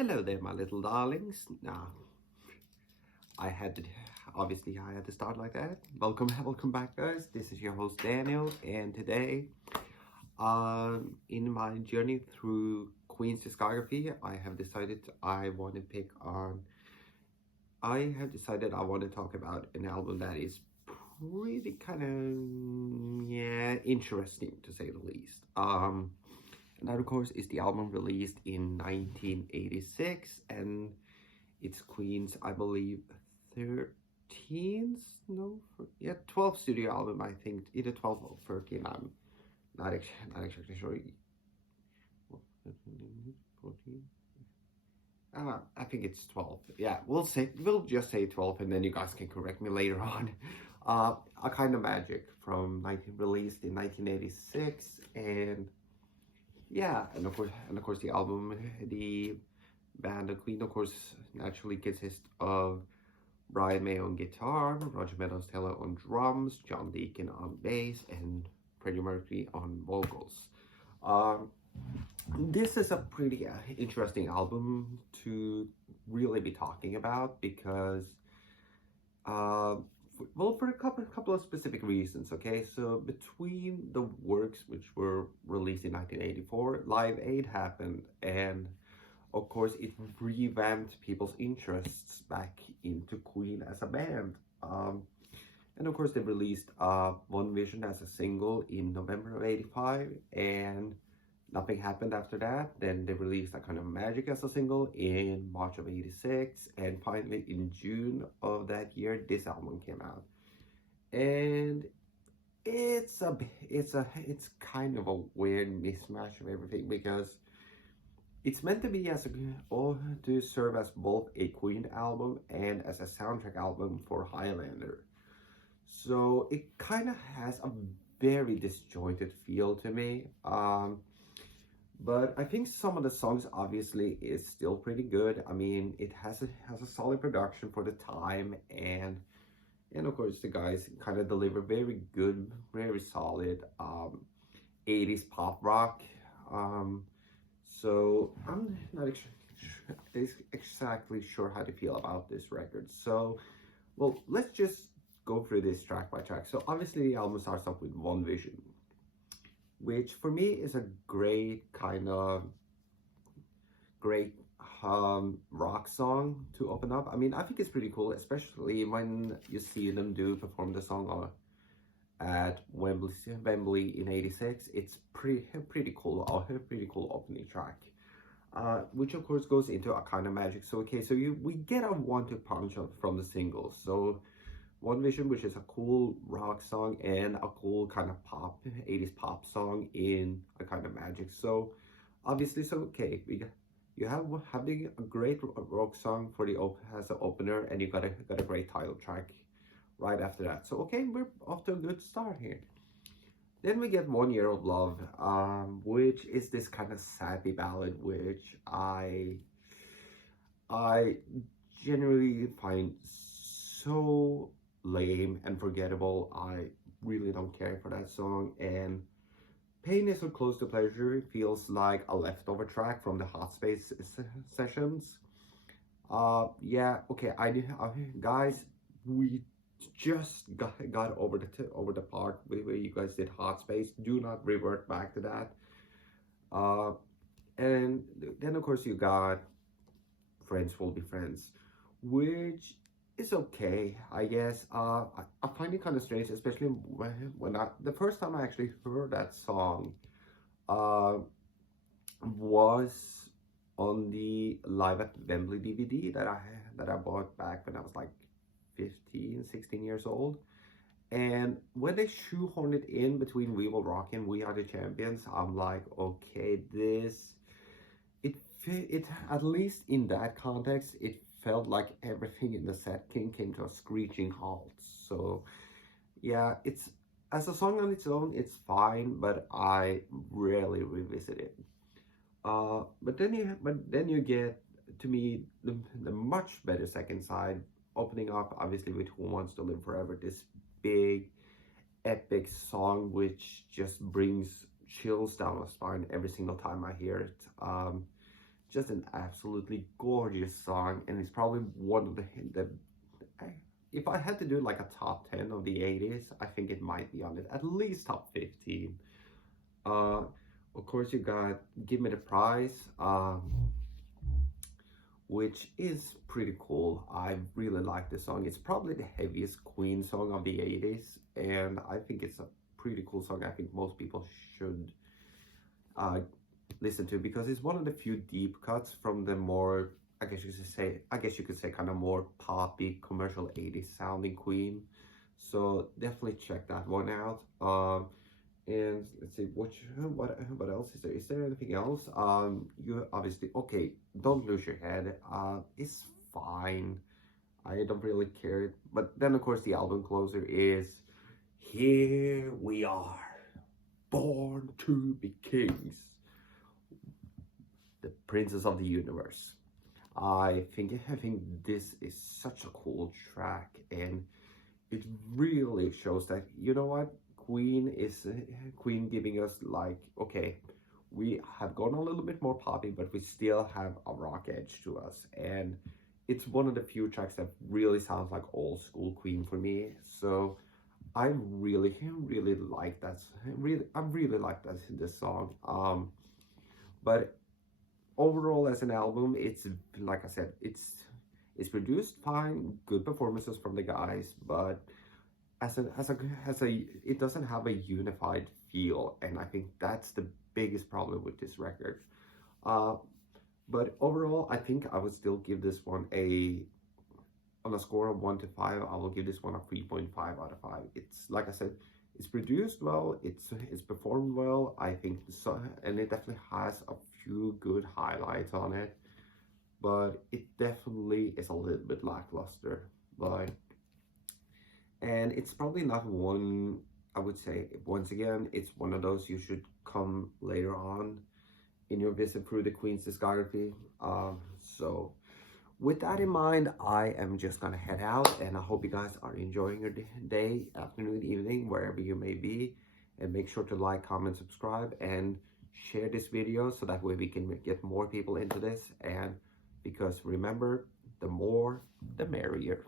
Hello there, my little darlings. Now, I had to, obviously, I had to start like that. Welcome back, guys. This is your host Daniel, and today, in my journey through Queen's discography, I have decided I want to talk about an album that is pretty kind of interesting to say the least. And that, of course, is the album released in 1986, and it's Queen's, I believe, 13th, no, 12th studio album, I think, either 12 or 13, I'm not exactly sure. 14? I think it's 12. Yeah, we'll just say 12, and then you guys can correct me later on. A Kind of Magic released in 1986, and yeah, and of course the band, the Queen, of course, naturally consists of Brian May on guitar, Roger Meadows Taylor on drums, John Deacon on bass, and Freddie Mercury on vocals. This is a pretty interesting album to really be talking about because, for a couple of specific reasons. Okay, so between the works which were released in 1984, Live Aid happened, and of course, it revamped people's interests back into Queen as a band. And of course, they released One Vision as a single in November of '85, and nothing happened after that. Then they released A Kind of Magic as a single in March of '86, and finally in June of that year, this album came out. And it's kind of a weird mismatch of everything because it's meant to be to serve as both a Queen album and as a soundtrack album for Highlander. So it kind of has a very disjointed feel to me. But I think some of the songs obviously is still pretty good. I mean, it has a solid production for the time, and of course the guys kind of deliver very good, very solid 80s pop rock. So I'm not exactly sure how to feel about this record. So, well, let's just go through this track by track. So obviously the album starts off with One Vision, which for me is a great rock song to open up. I mean, I think it's pretty cool, especially when you see them perform the song at Wembley in '86. It's pretty cool, a pretty cool opening track, which of course goes into A Kind of Magic. So okay, so we get a one-two punch from the singles. So One Vision, which is a cool rock song and a cool kind of 80s pop song in A Kind of Magic. So obviously, so okay, you have having a great rock song for as an opener, and you got a great title track right after that. So okay, we're off to a good start here. Then we get 1 Year of Love, which is this kind of sappy ballad, which I generally find so lame and forgettable. I really don't care for that song, and Pain is So Close to Pleasure feels like a leftover track from the Hot Space sessions. Yeah, okay, guys, we just got over the part where you guys did Hot Space. Do not revert back to that. And then of course you got Friends Will Be Friends, which is okay, I guess. I find it kind of strange, especially when the first time I actually heard that song was on the Live at Wembley DVD that I bought back when I was like 15, 16 years old. And when they shoehorned it in between We Will Rock and We Are the Champions, I'm like, okay, it at least in that context, it felt like everything in the set came to a screeching halt. So yeah, it's as a song on its own, it's fine, but I rarely revisit it. But then you get, to me, the much better second side, opening up obviously with Who Wants to Live Forever, this big epic song which just brings chills down my spine every single time I hear it. just an absolutely gorgeous song, and it's probably one of the if I had to do like a top 10 of the 80s, I think it might be on it, at least top 15. Uh, of course, you got Give Me the Prize, which is pretty cool. I really like this song. It's probably the heaviest Queen song of the 80s, and I think it's a pretty cool song. I think most people should uh, listen to, because it's one of the few deep cuts from the more, I guess you could say kind of more poppy commercial 80s sounding Queen. So definitely check that one out. And let's see, what else is there? Is there anything else? You obviously, okay, Don't Lose Your Head. It's fine. I don't really care. But then of course the album closer is Here We Are, Born to Be Kings, the Princess of the Universe. I think this is such a cool track, and it really shows that, you know what, Queen giving us like, okay, we have gone a little bit more poppy, but we still have a rock edge to us, and it's one of the few tracks that really sounds like old school Queen for me. So I really like that. I really like that in this song. But overall, as an album, it's, like I said, it's produced fine, good performances from the guys, but it doesn't have a unified feel, and I think that's the biggest problem with this record. Uh, but overall, I think I would still give this one on a score of 1 to 5, I will give this one a 3.5 out of 5. It's, like I said, it's produced well, it's performed well, I think, so, and it definitely has a few good highlights on it, but it definitely is a little bit lackluster. And it's probably not one, I would say, once again, it's one of those you should come later on in your visit through the Queen's discography. So with that in mind, I am just gonna head out, and I hope you guys are enjoying your day, afternoon, evening, wherever you may be. And make sure to like, comment, subscribe, and share this video so that way we can get more people into this. And because remember, the more, the merrier.